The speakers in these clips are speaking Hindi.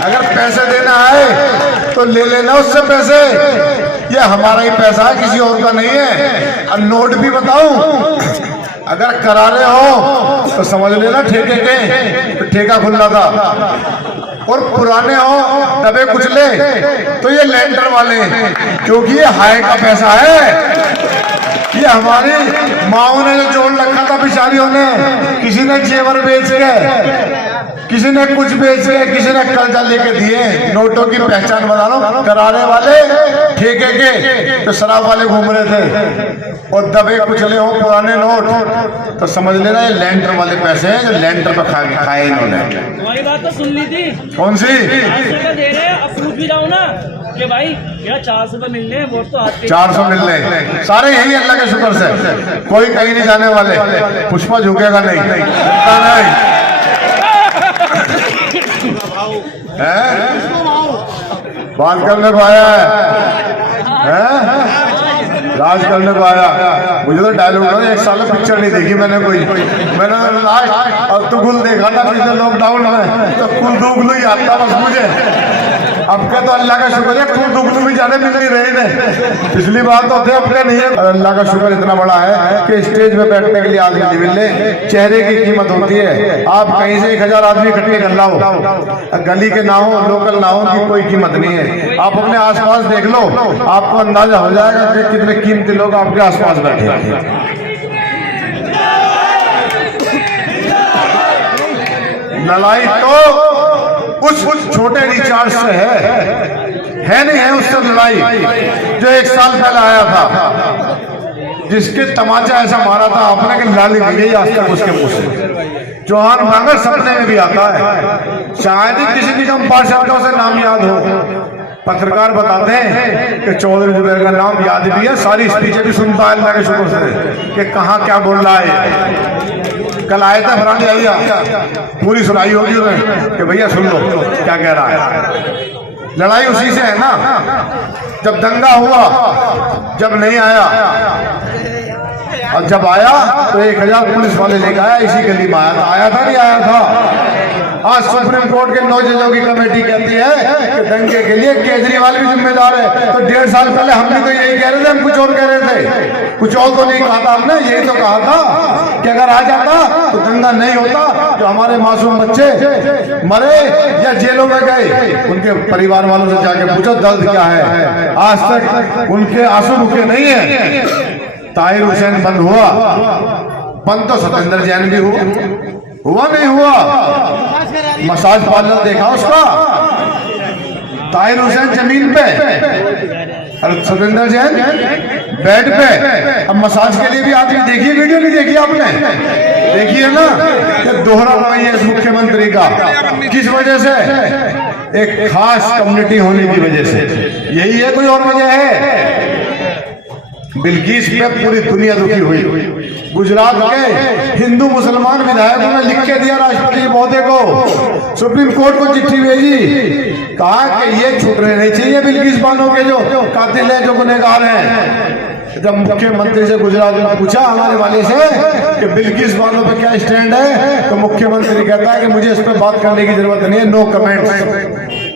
अगर पैसे देना है तो ले लेना उससे पैसे। ये हमारा ही पैसा है, किसी और का नहीं है। और नोट भी बताऊं, अगर करारे हो तो समझ लेना ठेके के, ठेका खुला था। और पुराने हो दबे कुचले तो ये लैंडर वाले, क्योंकि ये हाय का पैसा है। ये हमारी माओ ने जो जोड़ रखा था बेचारियों ने, किसी ने जेवर बेच के, किसी ने कुछ बेच के, किसी ने कर्जा लेके दिए। नोटों की पहचान बता लो, करारे वाले ठेके के तो शराब वाले घूम रहे थे, और दबे कुचले हो पुराने नोट तो समझ लेना ये लैंडर वाले पैसे हैं जो लैंडर पर खाए इन्होंने। तुम्हारी बात तो सुन ली थी। कौन सी? 500 रुपए दे रहे हैं, अब पूछ भी जाओ ना कि भाई यार 400 रुपए मिल रहे हैं, वोट तो हाथ 400 मिल रहे सारे यही अल्लाह के शुक्र से, कोई कहीं नहीं जाने वाले। पुष्पा झुकेगा नहीं, नहीं है? बात करने को आया है, राज करने को आया। मुझे तो डायलॉग ना, एक साल पिक्चर नहीं देखी मैंने कोई, मैंने लास्ट अब तो गुल देखा था पिछले लॉकडाउन में, तो कुल दुगलू ही आता बस मुझे। अब क्या तो अल्लाह का शुक्र है, कुल दुगलू भी जाने मिल नहीं रहे ने। पिछली बार तो थे, अपने नहीं है। अल्लाह का शुक्र इतना बड़ा है कि स्टेज पे बैठने के लिए आदमी नहीं मिल रहे। चेहरे की कीमत होती है। आप कहीं से 1000 आदमी इकट्ठे कर लाओ, गली के ना हो, लोकल ना हो, की कोई कीमत नहीं है। आप अपने आसपास देख लो, आपको अंदाजा हो जाएगा कि कितने कीमती लोग आपके आसपास बैठे हैं। लड़ाई तो उस छोटे रिचार्ज से है नहीं है उससे लड़ाई जो 1 साल पहले आया था, जिसके तमाचा ऐसा मारा था आपने कि लाली गिर गई आज तक उसके मुंह से। चौहान भांगर सपने में भी आता है, शायद ही किसी निगम पार्षदों से नाम याद हो। पत्रकार बताते हैं कि चौधरी जुबैर का नाम याद भी है, सारी स्पीचें भी सुनता है अल्लाह के शुक्र से कि कहाँ क्या बोल रहा है। कल आए थे फरानी भैया, पूरी सुनाई होगी उन्हें कि भैया सुन लो क्या कह रहा है। लड़ाई उसी से है ना, जब दंगा हुआ, जब नहीं आया, और जब आया तो 1000 पुलिस वाले लेकर आया, इसी गली में आया था नहीं आया था। आज सुप्रीम कोर्ट के 9 जजों की कमेटी कहती है कि दंगे के लिए केजरीवाल भी जिम्मेदार है। तो 1.5 साल पहले हम भी तो यही कह रहे थे, हम कुछ और कह रहे थे, कुछ और तो नहीं कहा था हमने। यही तो कहा था कि अगर आ जाता तो दंगा नहीं होता, जो हमारे मासूम बच्चे मरे या जेलों में गए, उनके परिवार वालों से जाके पूछो दर्द क्या है। आज तक उनके आंसू रुके नहीं है। ताहिर हुसैन बंद हुआ, बंद तो सतेंद्र जैन भी हुआ नहीं हुआ। मसाज पार्लर देखा उसका, ताहिर हुसैन जमीन पे और सतेंद्र जैन बेड पे। अब मसाज के लिए भी आदमी देखिए, वीडियो नहीं देखी आपने? देखिए ना, कि दोहरा रवैया है इस मुख्यमंत्री का। किस वजह से? एक खास कम्युनिटी होने की वजह से। यही है, कोई और वजह है? बिल्किस पे पूरी दुनिया दुखी हुई। गुजरात के हिंदू मुसलमान विधायकों ने लिख के दिया राष्ट्रपति महोदय को, सुप्रीम कोर्ट को चिट्ठी भेजी, कहा कि ये छूटने नहीं चाहिए बिल्किस बानो के जो कातिल है, जो गुनहगार हैं। जब मुख्यमंत्री से गुजरात ने पूछा हमारे वाले से कि बिल्किस बानो पे क्या स्टैंड है, तो मुख्यमंत्री कहता है कि मुझे इस पर बात करने की जरूरत नहीं है, नो कमेंट।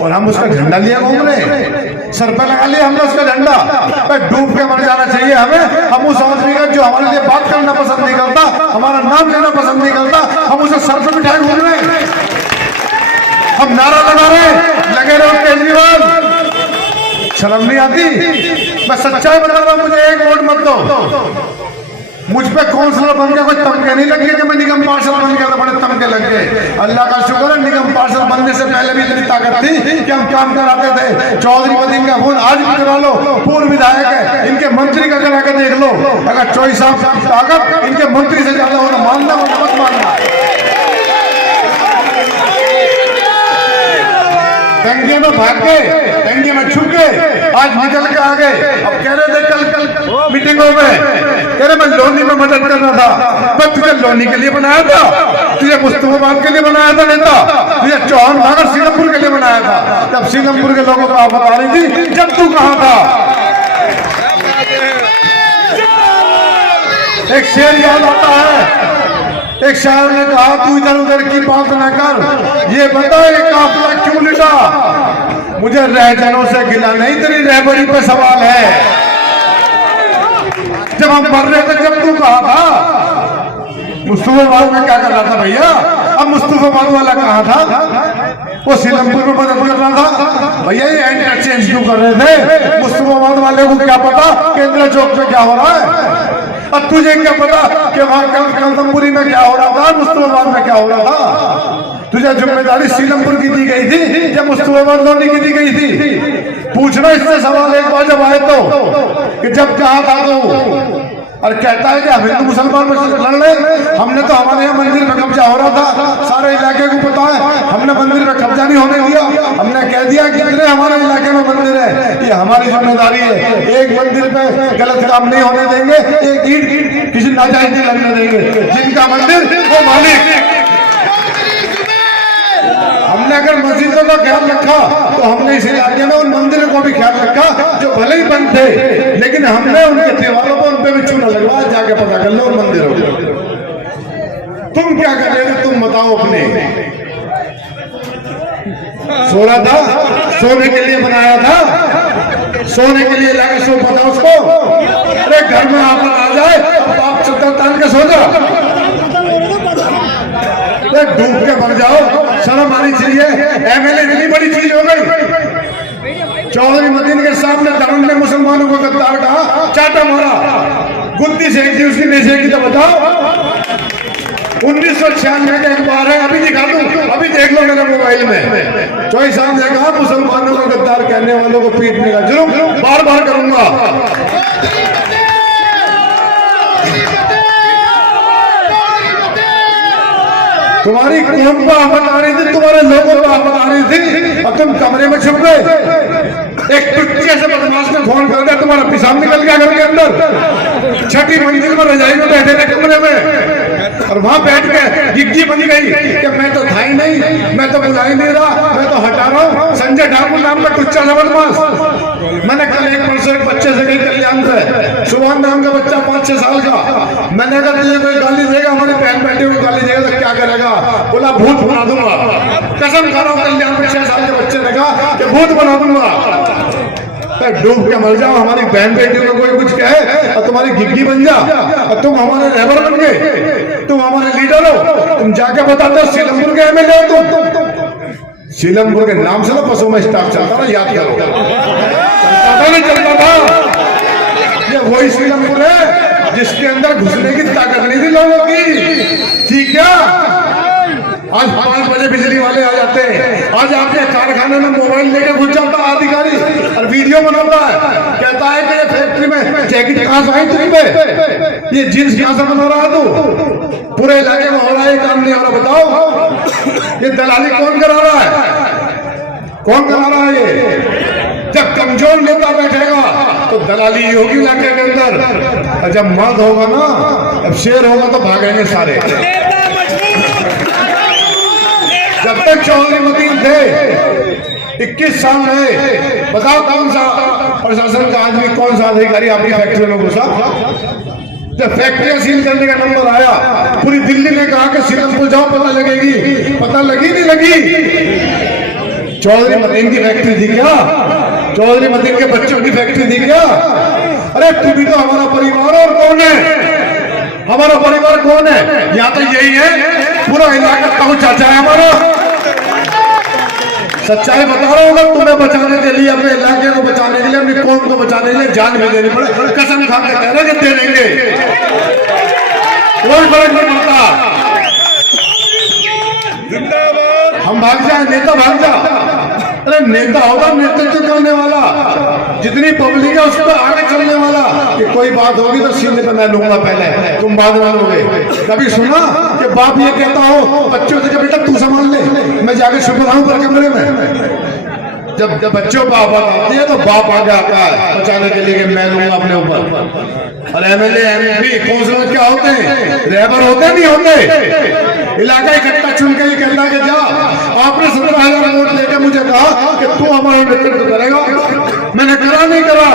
और हम उसका झंडा लिए घूम रहे, सर पे लगा लिया हमने उसका झंडा। डूब के मर जाना चाहिए हमें। हम उस आदमी का जो हमारे लिए बात करना पसंद नहीं करता, हमारा नाम लेना पसंद नहीं करता, हम उसे सर पे बिठाए घूम रहे, हम नारा लगा रहे, लगे रहो केजरीवाल। शर्म नहीं आती? मैं सच्चाई बता रहा हूं, मुझे एक वोट मत दो। मुझ पे काउंसलर बन के कोई तमके नहीं लगे कि मैं निगम पार्षद बन गया, तो बड़े तमके लग गए। अल्लाह का शुक्र है, निगम पार्षद बनने से पहले भी इतनी ताकत थी कि हम काम कराते थे। चौधरी वदीम का खून आज भी करा लो, पूर्व विधायक है, इनके मंत्री का करा के देख लो। अगर चौधरी साहब ताकत इनके मंत्री से ज्यादा होना, मानना हो मत मानना। दंगे में भाग गए, दंगे में छुप गए, आज निकल के आ गए। अब कह रहे थे कल मीटिंगों में, कह रहे मैं लोनी में मदद करना था। मैं तुझे लोनी के लिए बनाया था, तुझे मुस्तफाबाद के लिए बनाया था नेता, तुझे चौहान भागर सीलमपुर के लिए बनाया था। जब सीलमपुर के लोगों को आप बता रही थी, जब तू कहाँ था? एक शेर याद आता है, एक शायर ने कहा तू इधर उधर की बात न कर, ये बता ये काफिला क्यों लिटा। मुझे रहजनों से गिला नहीं, तेरी रहबरी पे सवाल है। जब हम पढ़ रहे थे, जब तू कहा था मुस्तफा बाबू में क्या कर रहा था भैया, अब मुस्तफा बाबू वाला कहा था, वो सीलमपुर में मदद कर रहा था भैया। ये इंटरचेंज क्यों कर रहे थे? मुस्तफा बाबू वाले को क्या पता केंद्र चौक पे क्या हो रहा है, अब तुझे क्या पता कि वहां कलमपुरी में क्या हो रहा था, मुस्तफाबाद में क्या हो रहा था। तुझे जिम्मेदारी सीलमपुर की दी गई थी या मुस्तफाबाद लोनी की दी गई थी? पूछना इससे सवाल एक बार जब आए तो, कि जब कहा था तो, और कहता है कि हम हिंदू मुसलमान में लड़ रहे, हमने तो हमारे यहाँ मंदिर में कब्जा हो रहा था, सारे इलाके को पता है, हमने मंदिर में कब्जा नहीं होने दिया। हमने कह दिया कि कितने हमारे इलाके में मंदिर है, ये हमारी जिम्मेदारी है। एक मंदिर पे गलत काम नहीं होने देंगे, एक ईंट किसी नाजायज नहीं लगने देंगे। जिनका मंदिर वो मालिक। हमने अगर मस्जिदों का ख्याल रखा तो हमने इस इलाके में उन मंदिरों को भी ख्याल रखा जो भले ही बंद थे, लेकिन हमने उनके त्योहारों को उन पे भी चूना लगवाया। जाके पता कर लो उन मंदिरों को। तुम क्या करेंगे, तुम बताओ अपने। सो रहा था, सोने के लिए बनाया था, सोने के लिए लाके सो पता उसको। अरे घर में आकर आ जाए, आप चद्दर तान के सो जाओ, डूब के मर जाओ, शर्म आनी चाहिए। एमएलए इतनी बड़ी चीज हो गई। चौधरी मदीन के सामने धर्म ने मुसलमानों को गद्दार कहा, चाटा मारा, गुद्दी से थी उसकी नशे की, तो बताओ। 1996 का एक बार है, अभी दिखा दूं, अभी देख लो मेरे मोबाइल में। चौधरी साहब ने कहा मुसलमानों को गद्दार कहने वालों को पीटने का जुर्म बार बार करूंगा। तुम्हारी कौम को आफत आ रही थी, तुम्हारे लोगों को आफत आ रही थी, और तुम कमरे में छुप गए। एक टुच्चे से बदमाश ने फोन कर दिया, तुम्हारा पेशाब निकल गया घर के अंदर। छठी मंजिल में रजाई में बैठे थे कमरे में, और वहां बैठ के गिग्गी बनी गई कि मैं तो था ही नहीं, मैं तो बुला ही नहीं रहा, मैं तो हटा रहा हूँ। संजय ठाकुर नाम का टुच्चा था बदमाश। मैंने कल एक परसों एक बच्चे से कही कल्याण से, सुभान नाम का बच्चा 5-6 साल का, मैंने कहा तुझे कोई गाली देगा, हमारी बहन बेटी को गाली देगा तो क्या करेगा? बोला भूत बना दूंगा। कसम खा रहा हूं, कल्याण में 6 साल के बच्चे ने कहा कि भूत बना दूंगा। डूब के मर जाओ, हमारी बहन बेटी को कोई कुछ कहे और तुम्हारी गिग्गी बन जा, और तुम हमारे रहबर बन गए, तुम हमारे लीडर हो। तुम जाके बताते हो सीलमपुर के एमएलए हो तुम। सीलमपुर के नाम से ना बसों में स्टाफ चलता ना, याद करो। चलता था नहीं चलता था? ये वही सीलमपुर है जिसके अंदर घुसने की ताकत नहीं थी लोगों की। ठीक है, आज 5 बजे बिजली वाले आ जाते हैं, आज आपके कारखाने में मोबाइल लेके घुस जाता अधिकारी और वीडियो बनाता है, कहता है कि ये फैक्ट्री में जैकेट कहां से आई तुम पे, ये जींस कहां से बना रहा तू, पूरे इलाके में हो रहा है, काम नहीं हो रहा। बताओ ये दलाली कौन करा रहा है, कौन करा रहा है? ये जब कमजोर नेता बैठेगा तो दलाली होगी इलाके के अंदर, और जब मर्द होगा ना, जब शेर होगा तो भागेंगे सारे। जब तक चौधरी मदीन थे 21 साल रहे, बताओ कौन सा प्रशासन का आदमी, कौन सा अधिकारी आपकी फैक्ट्री में घुसा? जब फैक्ट्रियां सील करने का नंबर आया, पूरी दिल्ली ने कहा कि सीलमपुर जाओ पता लगेगी, पता लगी नहीं लगी। चौधरी मदीन की फैक्ट्री थी क्या? चौधरी मदीन के बच्चों की फैक्ट्री थी क्या? अरे तू भी तो हमारा परिवार, और कौन है हमारा परिवार? कौन है? या तो यही है पूरा इलाका का चाचा है हमारा। सच्चाई बता रहा हूँ, तुम्हें बचाने के लिए, अपने इलाके को बचाने के लिए, अपनी कौम को बचाने के लिए जान भी देनी पड़े, कसम खा के कह रहे कि दे देंगे, कोई फर्क नहीं पड़ता। हम भाग जाए, नेता भाग जा। अरे नेता होगा नेतृत्व करने वाला, जितनी पब्लिक है उस पर आगे चलने वाला। कि कोई बात होगी तो सीने पे मैं लूंगा पहले, तुम बाद में लोगे। कभी सुना कि बाप ये कहता हो बच्चों से कि बेटा तू संभाल ले, मैं जाके छुप रहा हूं पर कमरे में? जब बच्चों को आवाज आती है तो बाप आगे आता है बचाने के लिए कि मैं लूंगा अपने ऊपर। और एमएलए एमपी काउंसिलर क्या होते हैं? रहबर होते नहीं होते? इलाका इकट्ठा चुन के ही कहता कि जा, आपने 17,000 वोट लेकर मुझे कहा कि तू हमारा नेतृत्व करेगा, मैंने करा नहीं करा।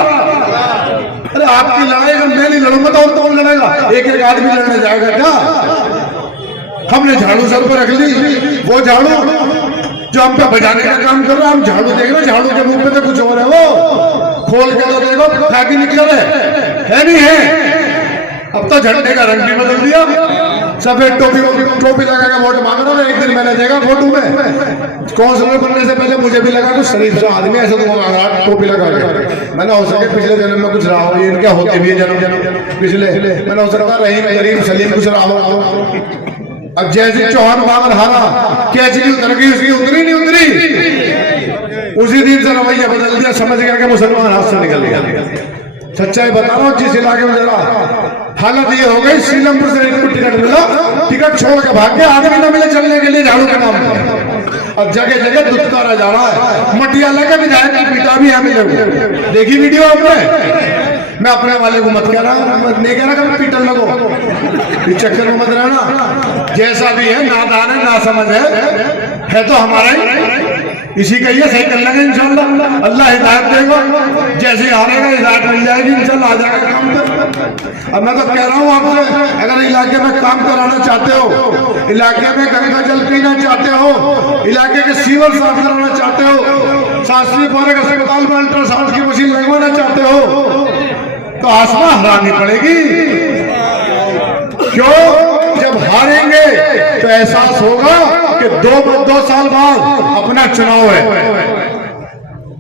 अरे आपकी लड़ाई अगर मैं नहीं लड़ूंगा तो और कौन लड़ेगा? एक एक आदमी लड़ने जाएगा क्या? हमने झाड़ू सर पर रख ली, वो झाड़ू जो हम पे बजाने का काम कर रहा है, हम झाड़ू देख रहे, झाड़ू के मुंह पे तो कुछ और है, वो खोल के तो देखो खा के निकल है नहीं है। अब तो झंडे का रंग भी बदल दिया, सफेद टोपी लगा के वोट मांग रहा है। एक दिन मैंने देखा फोटो में, काउंसलर बनने से पहले मुझे भी लगा कुछ शरीफ सा आदमी ऐसा तो मांग रहा टोपी लगा के। मैंने हो सके पिछले जन्म में कुछ रहा हो, ये इनके होते भी जन्म पिछले, मैंने हो सकता रहीम गरीब सलीम कुछ रहा हो। अब जैसे चौहान बाबर हारा, कैचली उतर गई, उसकी उतरी नहीं उतरी, उसी दिन से रवैया बदल दिया, समझ गया कि मुसलमान हाथ से निकल गया। सच्चाई बता रहा हूँ, जिस इलाके में जरा हालत ये हो गई, सीलमपुर से इनको टिकट मिला, टिकट छोड़ के भाग गया, आदमी न मिले चलने के लिए झाड़ू के नाम पर। अब जगह जगह दुत्कारा जा रहा है, मटिया लगा विधायक की पिता भी हमें लगे। देखी वीडियो आपने? मैं अपने वाले को मत कह रहा, नहीं कह रहा कभी पीटन लगो, इस चक्कर में मत रहना। जैसा भी है, नादान है, ना समझ है तो हमारा ही, इसी का ये सही कर लेंगे इंशाल्लाह, अल्लाह हिदायत देगा। जैसे हारेगा हिदायत मिल जाएगी इंशाल्लाह, आ जाएगा काम पर। अब मैं तो कह रहा हूँ आपसे, अगर इलाके में काम कराना चाहते हो, इलाके में गंगा जल पीना चाहते हो, इलाके के सीवर साफ कराना चाहते हो, शास्त्रीय पारक अस्पताल में अल्ट्रासाउंड की मशीन लगवाना चाहते हो, तो आसमां हरानी पड़ेगी। क्यों? जब हारेंगे तो एहसास होगा कि दो साल बाद अपना चुनाव है।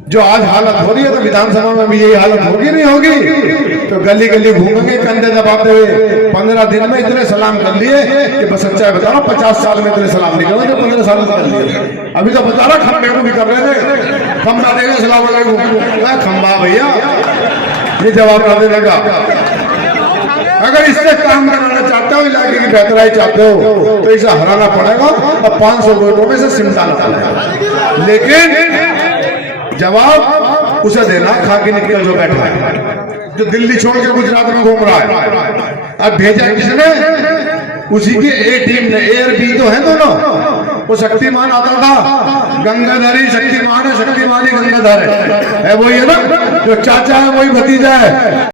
जो आज हालत हो रही है, तो विधानसभा में भी यही हालत होगी नहीं होगी? तो गली गली घूमेंगे कंधे दबाते हुए। 15 दिन में इतने सलाम कर लिए कि बस सच्चाई बता रहा हूं, 50 साल में इतने सलाम नहीं करेंगे, 15 साल में कर लिए। अभी तो बता रहा खंबे को भी कर रहे थे, खंबा देगा सलाम अलैकुम, खंबा भैया ये जवाब ना देने का। अगर इससे काम कराना चाहते हो, इलाके की बेहतराई चाहते हो, तो इसे हराना पड़ेगा और 500 वोटों में से सिमटाना पड़ेगा। लेकिन जवाब उसे देना, खा के निकल जो बैठा है, जो दिल्ली छोड़ के गुजरात में घूम रहा है। अब भेजा किसने? उसी की ए टीम ने, ए और बी तो है दोनों। वो शक्तिमान आता था, गंगाधरी शक्तिमान है, शक्तिमान ही गंगाधर है, वही है ना, जो चाचा है वही भतीजा है।